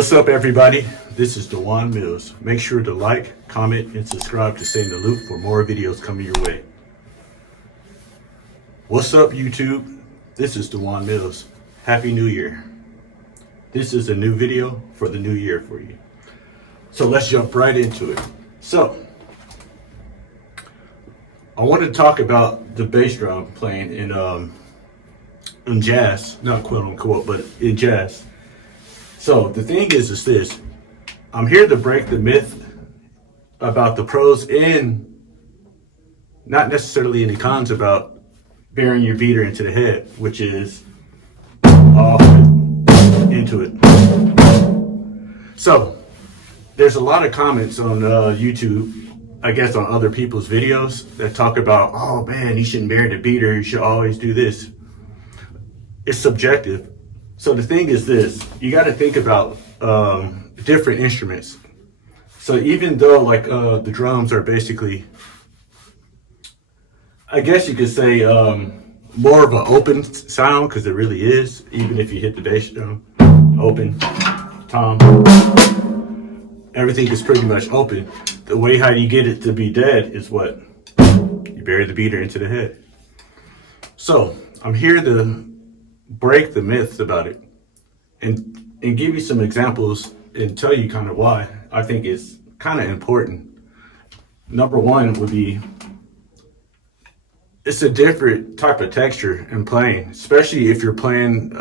What's up, everybody? This is Dewan Mills. Make sure to like, comment, and subscribe to stay in the loop for more videos coming your way. What's up, YouTube? This is Dewan Mills. Happy New Year. This is a new video for the new year for you. So let's jump right into it. So, I want to talk about the bass drum playing in jazz, not quote unquote, but in jazz. So the thing is this, I'm here to break the myth about the pros and not necessarily any cons about burying your beater into the head, which is off into it. So there's a lot of comments on YouTube, I guess on other people's videos that talk about, oh man, you shouldn't bury the beater, you should always do this. It's subjective. So the thing is this, you got to think about different instruments. So even though like the drums are basically, I guess you could say more of an open sound, because it really is, even if you hit the bass drum, open, tom, everything is pretty much open. The way how you get it to be dead is what? You bury the beater into the head. So I'm here to break the myths about it and give you some examples and tell you kind of why I think it's kind of important. Number one would be, it's a different type of texture in playing, especially if you're playing,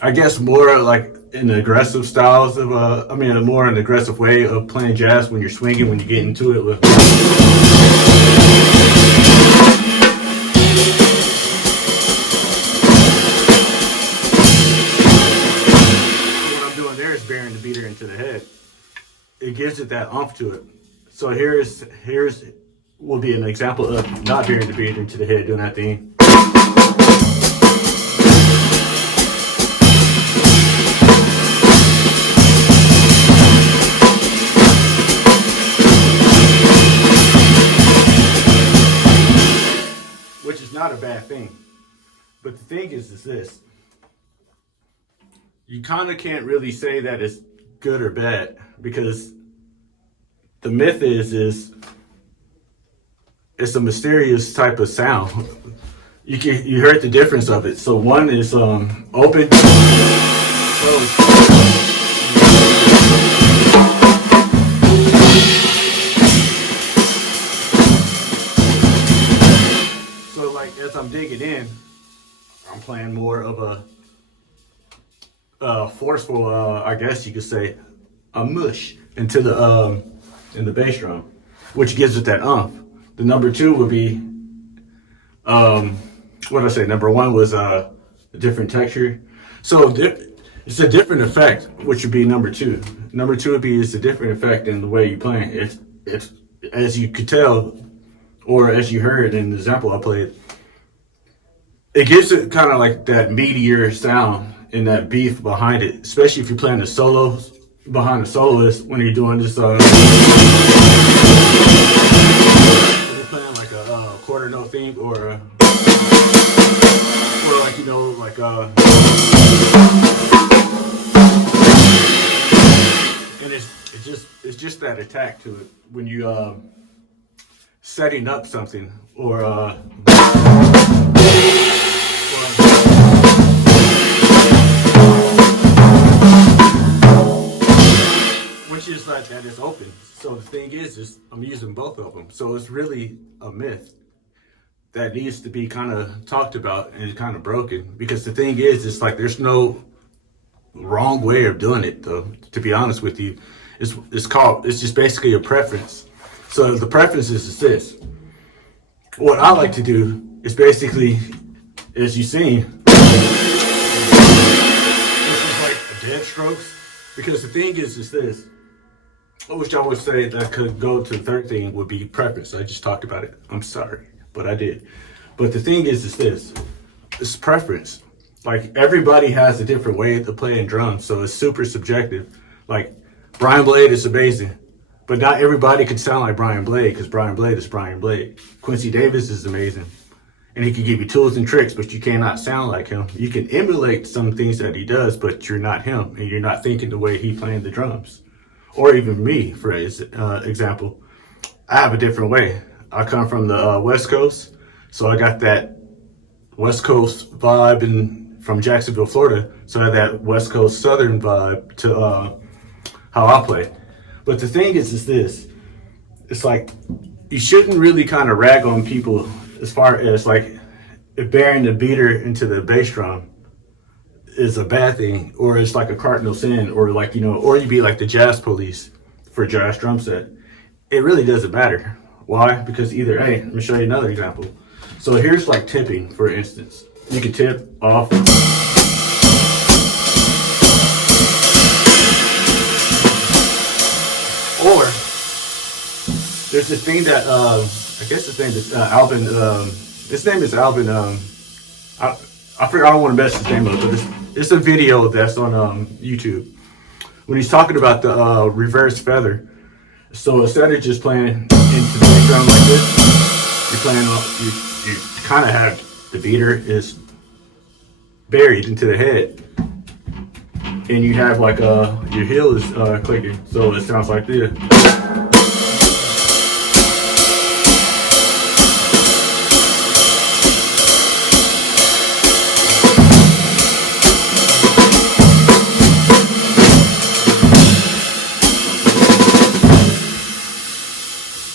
I guess more like in aggressive styles of, a more an aggressive way of playing jazz when you're swinging, when you get into it with. Burying the beater into the head, it gives it that oomph to it. So here's will be an example of not burying the beater into the head, doing that thing. Which is not a bad thing. But the thing is this. You kind of can't really say that it's good or bad, because the myth is it's a mysterious type of sound. You heard the difference of it. So one is open, so like as I'm digging in, I'm playing more of a forceful, I guess you could say, a mush into the in the bass drum, which gives it that oomph. The number two would be, what did I say? Number one was a different texture. So it's a different effect, which would be number two. Number two would be it's a different effect in the way you play. It's as you could tell, or as you heard in the example I played, it gives it kind of like that meatier sound and that beef behind it, especially if you're playing the solos behind the soloist when you're doing this. You're playing like a quarter note thing, or like and it's just that attack to it when you setting up something or which is like that is open. So the thing is I'm using both of them. So it's really a myth that needs to be kind of talked about and kind of broken, because the thing is, it's like there's no wrong way of doing it though, to be honest with you. It's just basically a preference. So the preference is this. What I like to do is basically, as you've seen, this is like dead strokes, because the thing is this, which I would say that could go to the third thing would be preference. I just talked about it. I'm sorry, but I did. But the thing is this, it's preference. Like everybody has a different way of playing drums, so it's super subjective. Like Brian Blade is amazing, but not everybody can sound like Brian Blade, because Brian Blade is Brian Blade. Quincy Davis is amazing, and he can give you tools and tricks, but you cannot sound like him. You can emulate some things that he does, but you're not him, and you're not thinking the way he playing the drums. Or even me, for example, I have a different way. I come from the West Coast, so I got that West Coast vibe, and from Jacksonville, Florida, so I have that West Coast Southern vibe to how I play. But the thing is this: it's like you shouldn't really kind of rag on people as far as like if bearing the beater into the bass drum is a bad thing, or it's like a cardinal sin, or like, you know, or you be like the jazz police for jazz drum set. It really doesn't matter. Why? Because either, hey, let me show you another example. So here's like tipping, for instance. You can tip off. Or there's this thing that I guess his name is Alvin. His name is Alvin. I forgot. I don't want to mess his name up, but it's a video that's on YouTube when he's talking about the reverse feather. So instead of just playing into the background like this, you're playing. You kind of have the beater is buried into the head, and you have like your heel is clicking, so it sounds like this.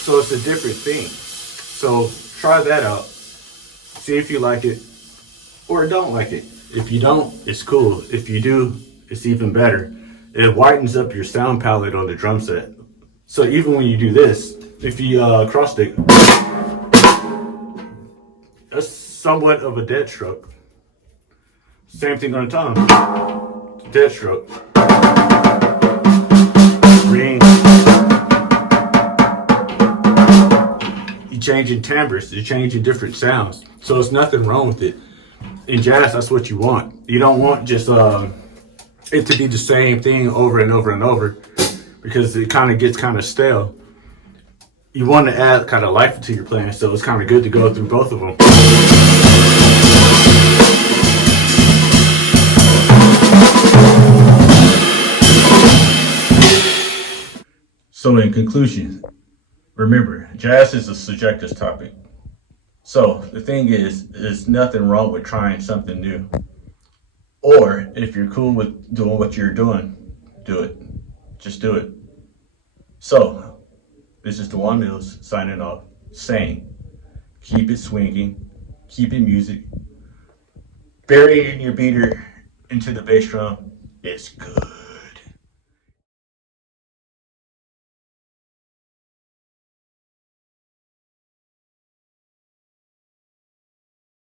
So it's a different thing. So try that out. See if you like it or don't like it. If you don't, it's cool. If you do, it's even better. It widens up your sound palette on the drum set. So even when you do this, if you cross stick, that's somewhat of a dead stroke. Same thing on the tom. Dead stroke. Ring. You're changing timbres. You're changing different sounds. So there's nothing wrong with it. In jazz, that's what you want. You don't want just it to be the same thing over and over and over, because it kind of gets kind of stale. You want to add kind of life to your playing, so it's kind of good to go through both of them. So in conclusion, remember, jazz is a subjective topic. So the thing is, there's nothing wrong with trying something new. Or if you're cool with doing what you're doing, do it. Just do it. So this is DeJuan Mills signing off, saying, keep it swinging, keep it music. Burying your beater into the bass drum is good.